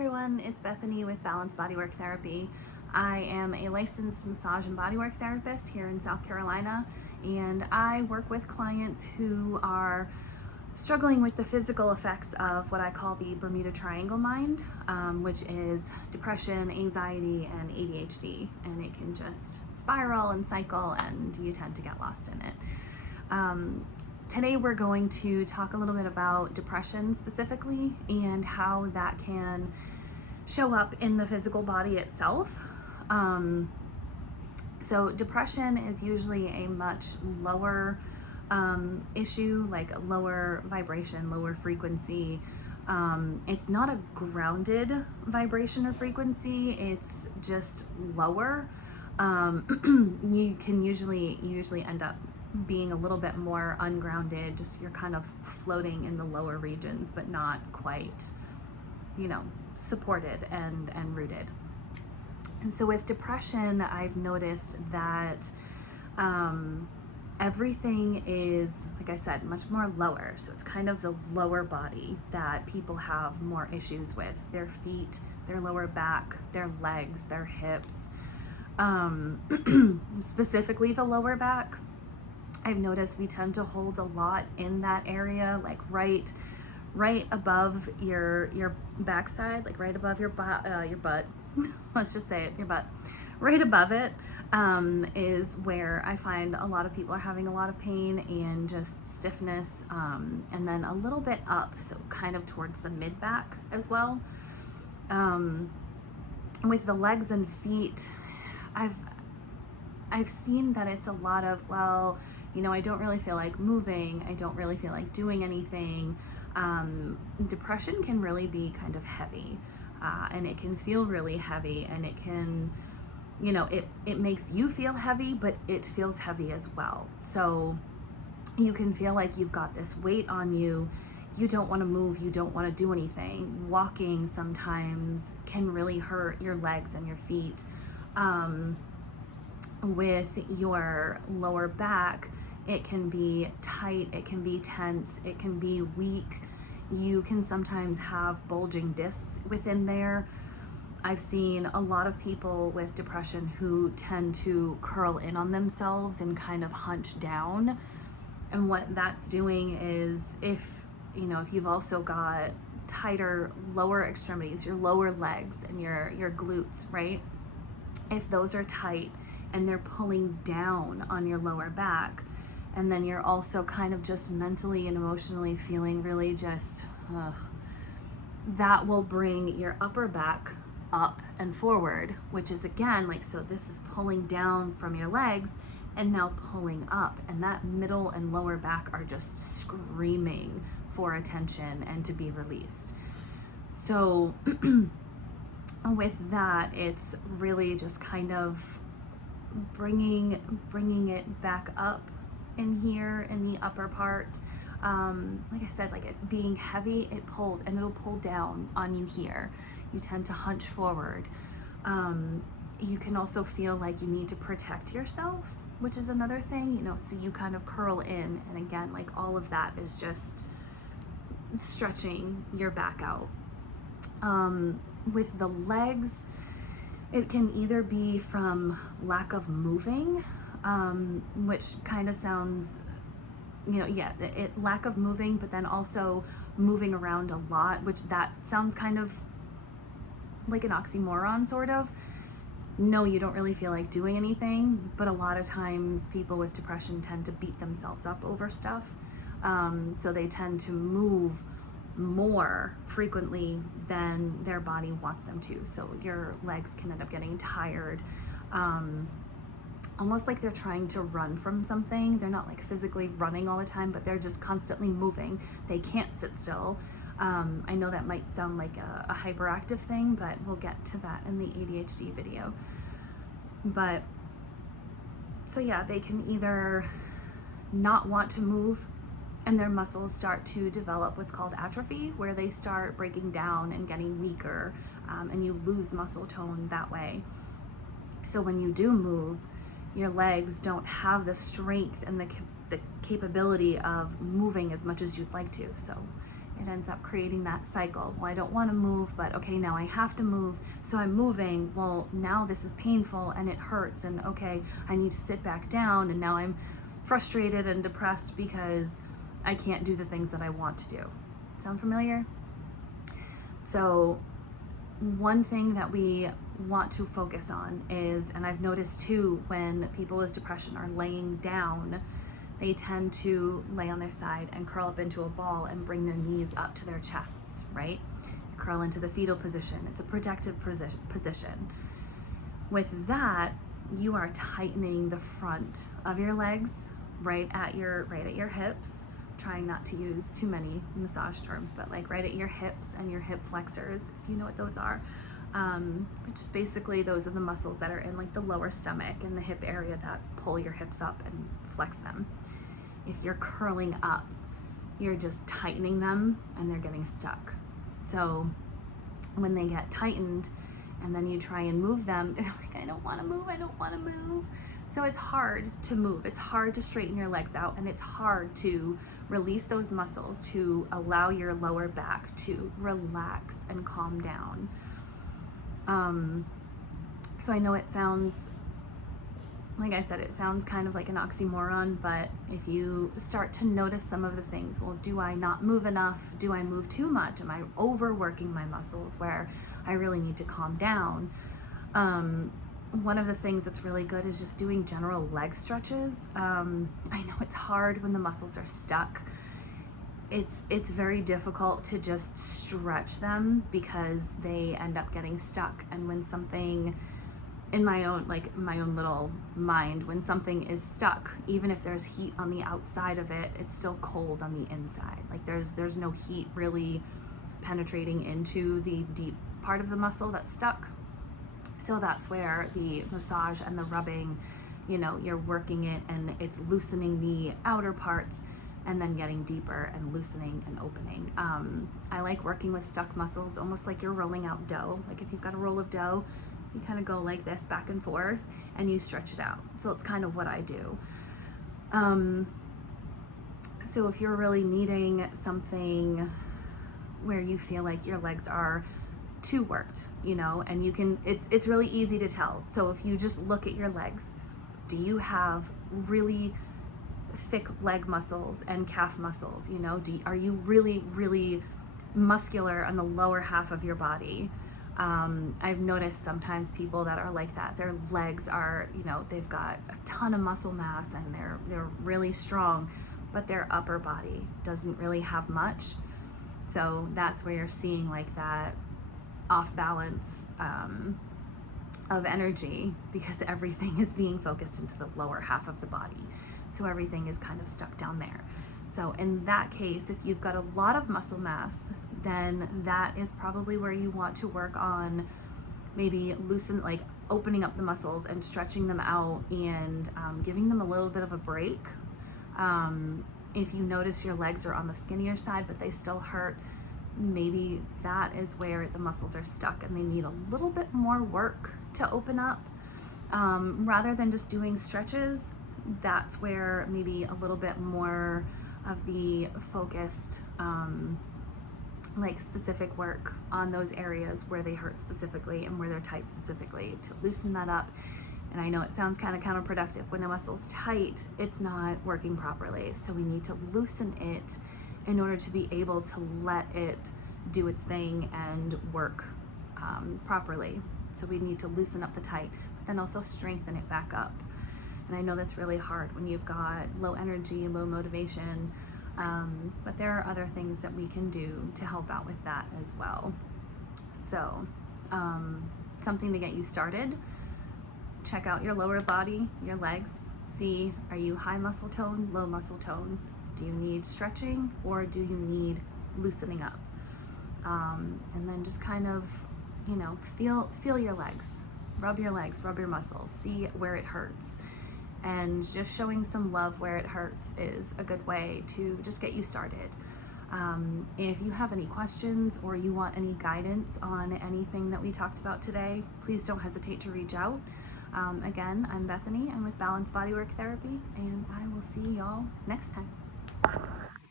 everyone, it's Bethany with Balance Bodywork Therapy. I am a licensed massage and bodywork therapist here in South Carolina, and I work with clients who are struggling with the physical effects of what I call the Bermuda Triangle mind, which is depression, anxiety, and ADHD, and it can just spiral and cycle and you tend to get lost in it. Today we're going to talk a little bit about depression specifically and how that can show up in the physical body itself. So depression is usually a much lower issue, like lower vibration, lower frequency. It's not a grounded vibration or frequency, it's just lower. You usually end up being a little bit more ungrounded, just you're kind of floating in the lower regions, but not quite, supported and rooted. And so with depression, I've noticed that everything is, like I said, much more lower. So it's kind of the lower body that people have more issues with. Their feet, their lower back, their legs, their hips, specifically the lower back. I've noticed we tend to hold a lot in that area, like right above your backside, like right above your butt. Let's just say it, your butt. Right above it is where I find a lot of people are having a lot of pain and just stiffness, and then a little bit up, so kind of towards the mid back as well. With the legs and feet, I've seen that it's a lot of, I don't really feel like moving. I don't really feel like doing anything. Depression can really be kind of heavy, and it can feel really heavy, and it can, it makes you feel heavy, but it feels heavy as well. So you can feel like you've got this weight on you. You don't want to move. You don't want to do anything. Walking sometimes can really hurt your legs and your feet. With your lower back, it can be tight, it can be tense, it can be weak. You can sometimes have bulging discs within there. I've seen a lot of people with depression who tend to curl in on themselves and kind of hunch down. And what that's doing is if you've also got tighter lower extremities, your lower legs and your glutes, right? If those are tight and they're pulling down on your lower back, and then you're also kind of just mentally and emotionally feeling really just, that will bring your upper back up and forward, which is again, so this is pulling down from your legs and now pulling up, and that middle and lower back are just screaming for attention and to be released. So with that, it's really just kind of bringing it back up in here in the upper part. Like I said, like it being heavy, it pulls and it'll pull down on you here. You tend to hunch forward. You can also feel like you need to protect yourself, which is another thing, so you kind of curl in, and again, like all of that is just stretching your back out. With the legs, it can either be from lack of moving, which kind of sounds, lack of moving, but then also moving around a lot, which that sounds kind of like an oxymoron, sort of. No, you don't really feel like doing anything, but a lot of times people with depression tend to beat themselves up over stuff. So they tend to move more frequently than their body wants them to. So your legs can end up getting tired, almost like they're trying to run from something. They're not like physically running all the time, but they're just constantly moving. They can't sit still. I know that might sound like a hyperactive thing, but we'll get to that in the ADHD video. But so yeah, they can either not want to move, and their muscles start to develop what's called atrophy, where they start breaking down and getting weaker, and you lose muscle tone that way. So when you do move, your legs don't have the strength and the capability of moving as much as you'd like to. So it ends up creating that cycle. Well, I don't want to move, but okay, now I have to move, so I'm moving. Well, now this is painful and it hurts, and okay, I need to sit back down, and now I'm frustrated and depressed because I can't do the things that I want to do. Sound familiar? So one thing that we want to focus on is, and I've noticed too, when people with depression are laying down, they tend to lay on their side and curl up into a ball and bring their knees up to their chests, right? Curl into the fetal position. It's a protective position. With that, you are tightening the front of your legs right at your hips, trying not to use too many massage terms, but like right at your hips and your hip flexors, if you know what those are. Which is basically, those are the muscles that are in like the lower stomach and the hip area that pull your hips up and flex them. If you're curling up, you're just tightening them and they're getting stuck. So when they get tightened and then you try and move them, they're like, I don't want to move, I don't want to move. So it's hard to move. It's hard to straighten your legs out, and it's hard to release those muscles to allow your lower back to relax and calm down. So I know it sounds, like I said, it sounds kind of like an oxymoron, but if you start to notice some of the things, well, do I not move enough? Do I move too much? Am I overworking my muscles where I really need to calm down? One of the things that's really good is just doing general leg stretches. I know it's hard when the muscles are stuck. It's very difficult to just stretch them because they end up getting stuck. And when something, in my own little mind, when something is stuck, even if there's heat on the outside of it, it's still cold on the inside. Like there's no heat really penetrating into the deep part of the muscle that's stuck. So that's where the massage and the rubbing, you're working it and it's loosening the outer parts and then getting deeper and loosening and opening. I like working with stuck muscles, almost like you're rolling out dough. Like if you've got a roll of dough, you kind of go like this back and forth and you stretch it out. So it's kind of what I do. So if you're really needing something where you feel like your legs are too worked, and you can, it's really easy to tell. So if you just look at your legs, do you have really thick leg muscles and calf muscles? Are you really, really muscular on the lower half of your body? I've noticed sometimes people that are like that, their legs are, they've got a ton of muscle mass and they're really strong, but their upper body doesn't really have much. So that's where you're seeing like that off balance of energy, because everything is being focused into the lower half of the body. So everything is kind of stuck down there. So in that case, if you've got a lot of muscle mass, then that is probably where you want to work on maybe opening up the muscles and stretching them out and giving them a little bit of a break. If you notice your legs are on the skinnier side, but they still hurt, maybe that is where the muscles are stuck and they need a little bit more work to open up. Rather than just doing stretches, that's where maybe a little bit more of the focused, specific work on those areas where they hurt specifically and where they're tight specifically, to loosen that up. And I know it sounds kind of counterproductive. When a muscle's tight, it's not working properly. So we need to loosen it in order to be able to let it do its thing and work properly. So we need to loosen up the tight, but then also strengthen it back up. And I know that's really hard when you've got low energy, low motivation, but there are other things that we can do to help out with that as well. So something to get you started: check out your lower body, your legs, see, are you high muscle tone, low muscle tone? Do you need stretching or do you need loosening up? And then just kind of, feel your legs, rub your muscles, see where it hurts. And just showing some love where it hurts is a good way to just get you started. If you have any questions or you want any guidance on anything that we talked about today, please don't hesitate to reach out. Again, I'm Bethany. I'm with Balanced Bodywork Therapy, and I will see y'all next time.